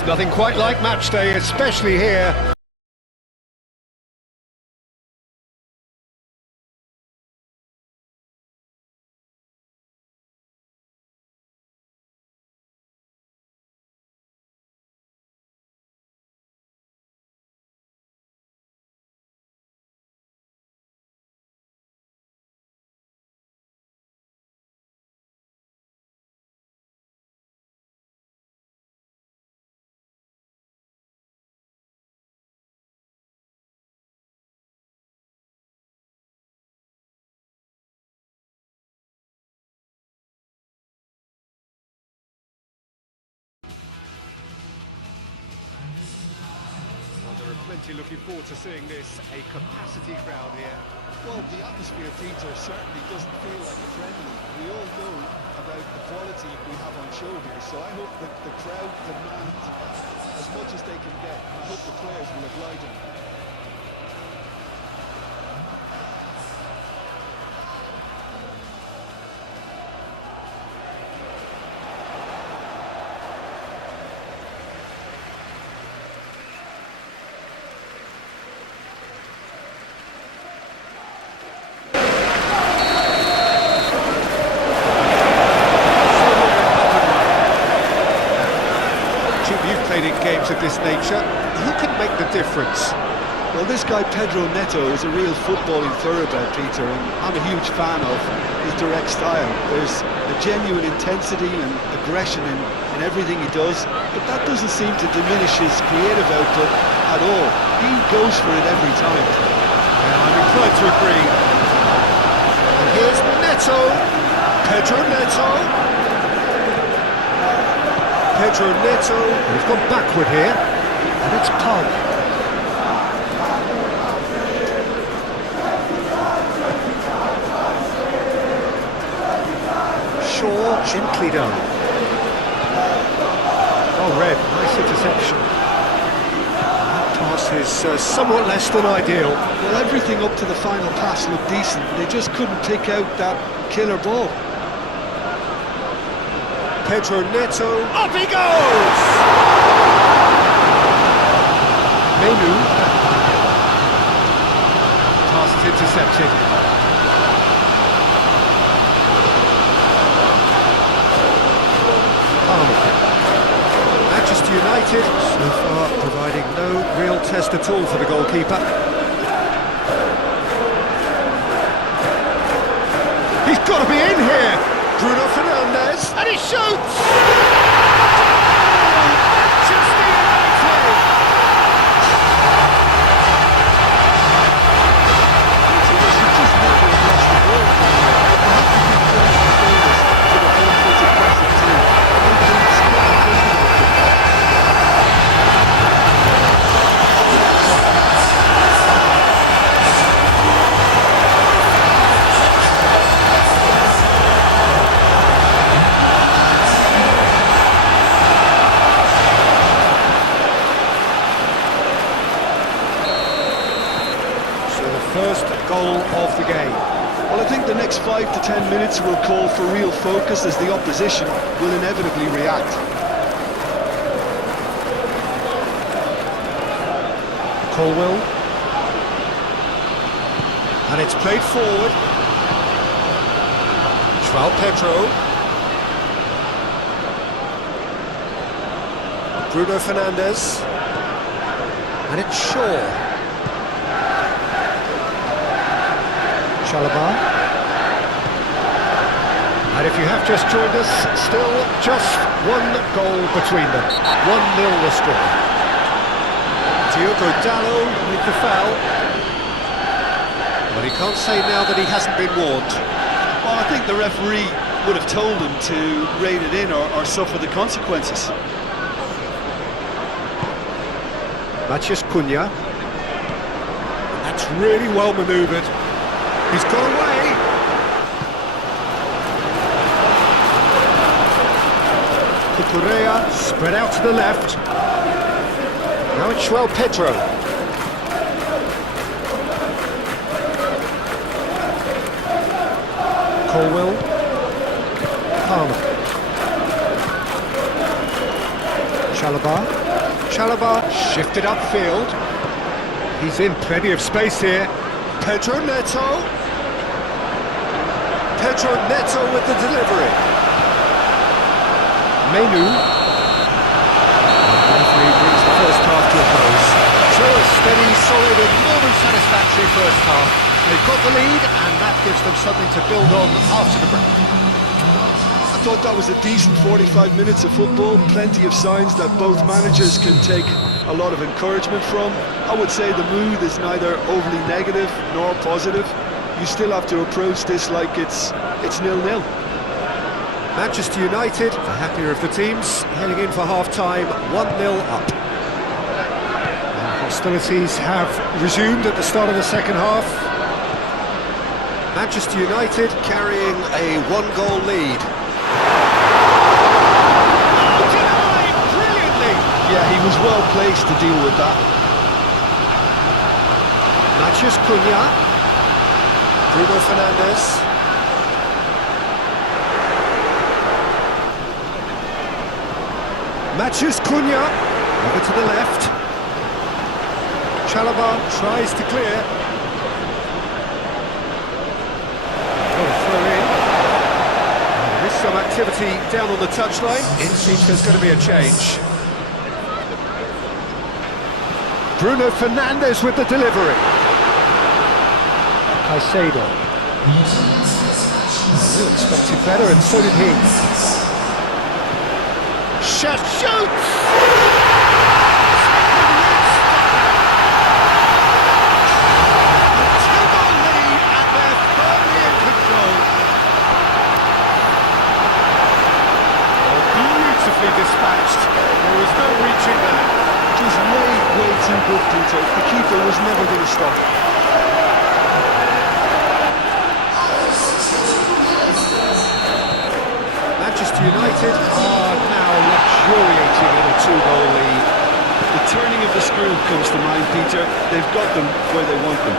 There's nothing quite like match day, especially here. There are plenty looking forward to seeing this. A capacity crowd here. Well, the atmosphere, Peter, certainly doesn't feel like a friendly. We all know about the quality we have on show here, so I hope that the crowd demand as much as they can get. I hope the players will oblige them. You've played in games of this nature. Who can make the difference? Well, this guy Pedro Neto is a real footballing thoroughbred, Peter, and I'm a huge fan of his direct style. There's a genuine intensity and aggression in everything he does, but that doesn't seem to diminish his creative output at all. He goes for it every time. Yeah, I'm inclined to agree. And here's Neto. Pedro Neto. Pedro Neto, he's gone backward here, and it's Pug. Shaw, gently done. Oh, Red, nice interception. That pass is somewhat less than ideal. Well, everything up to the final pass looked decent. They just couldn't pick out that killer ball. Pedro Neto, up he goes! Menu. Pass is intercepted. Manchester United, so far providing no real test at all for the goalkeeper. He's got to be in here! Bruno Fernandes, and he shoots! Manchester United! First goal of the game. Well, I think the next 5 to 10 minutes will call for real focus as the opposition will inevitably react. Colwell. And it's played forward. João Pedro. Bruno Fernandes. And it's Shaw. Chalobah. And if you have just joined us, still just one goal between them. 1-0 the score. Diogo Dalot with the foul. But he can't say now that he hasn't been warned. Well, I think the referee would have told him to rein it in or suffer the consequences. Matheus Cunha. That's really well manoeuvred. He's got away. Cucurella spread out to the left. Now it's João Pedro. Colwell. Palmer. Chalobah. Chalobah shifted upfield. He's in plenty of space here. Pedro Neto. Pedro Neto with the delivery. Menu. The referee brings the first half to a close. So a steady, solid and more than satisfactory first half. They've got the lead and that gives them something to build on after the break. I thought that was a decent 45 minutes of football, plenty of signs that both managers can take a lot of encouragement from. I would say the mood is neither overly negative nor positive. You still have to approach this like it's 0-0. Manchester United, the happier of the teams, heading in for half-time, 1-0 up. And hostilities have resumed at the start of the second half. Manchester United carrying a one-goal lead. Yeah, he was well placed to deal with that. Matheus Cunha. Bruno Fernandes. Matheus Cunha. Over to the left. Chalobah tries to clear. What a throw in. There is some activity down on the touchline. It seems there's going to be a change. Bruno Fernandes with the delivery. Caicedo. We expected better, and so did he. Shoots! Two-goal lead, and they're firmly in control. Oh, beautifully dispatched. There was no reaching that. Just way too good, Peter. The keeper was never going to stop it. Manchester United are now luxuriating in a two-goal lead. The turning of the screw comes to mind, Peter. They've got them where they want them.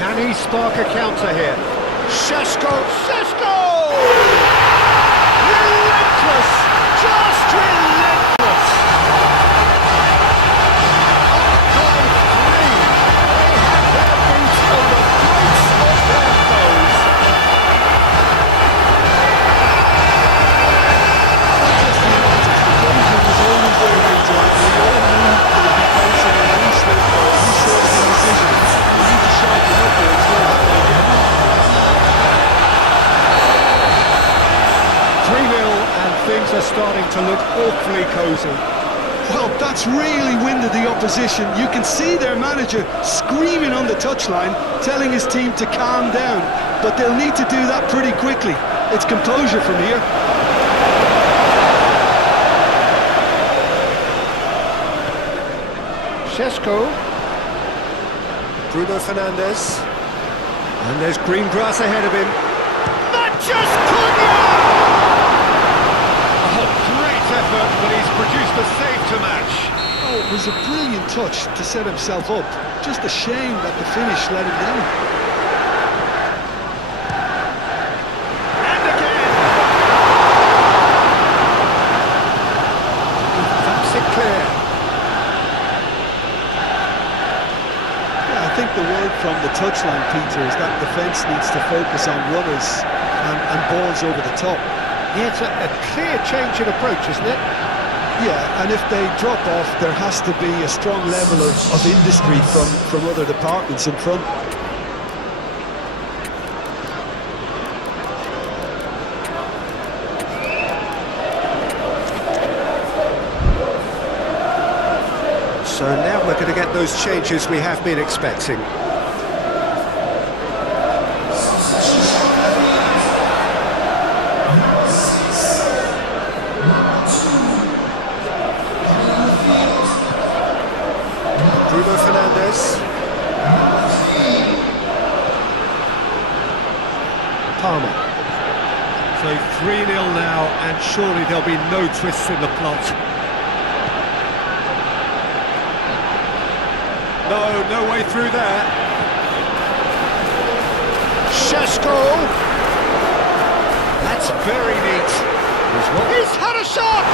Can he spark a counter here? Šeško! Relentless! Just relentless! Are starting to look awfully cosy. Well, that's really winded the opposition. You can see their manager screaming on the touchline, telling his team to calm down. But they'll need to do that pretty quickly. It's composure from here. Šeško. Bruno Fernandes. And there's green grass ahead of him. Matheus Cunha! Effort, but he's produced a save to match. Oh, it was a brilliant touch to set himself up. Just a shame that the finish let him down. And again! Taps it clear. Yeah, I think the word from the touchline, Peter, is that defence needs to focus on runners and balls over the top. Yeah, it's a clear change in approach, isn't it? Yeah, and if they drop off, there has to be a strong level of industry from other departments in front. So now we're going to get those changes we have been expecting. Bruno Fernandes. Palmer. So 3-0 now, and surely there'll be no twists in the plot. No way through there. Šeško. That's very neat. He's had a shot!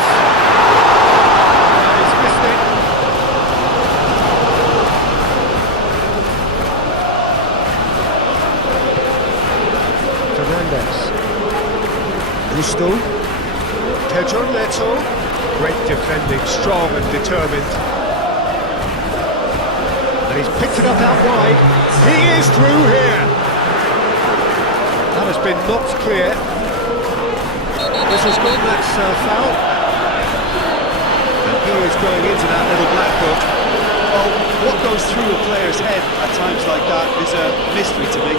Hostel. Pedro Neto. Great defending, strong and determined. And he's picked it up out wide. He is through here. That has been knocked clear. This has gone, that's foul. And he is going into that little black book. Well, what goes through a player's head at times like that is a mystery to me.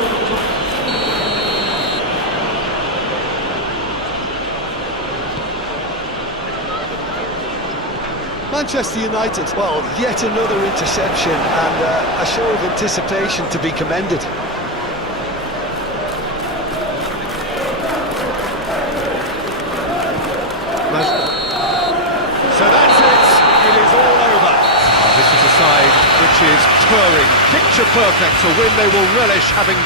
Manchester United, well, yet another interception and a show of anticipation to be commended. So that's it, it is all over. This is a side which is purring, picture perfect, a win they will relish, having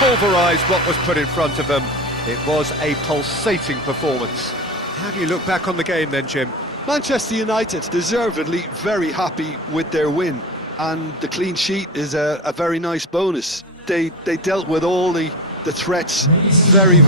pulverised what was put in front of them. It was a pulsating performance. How do you look back on the game then, Jim? Manchester United deservedly very happy with their win, and the clean sheet is a very nice bonus. They dealt with all the threats very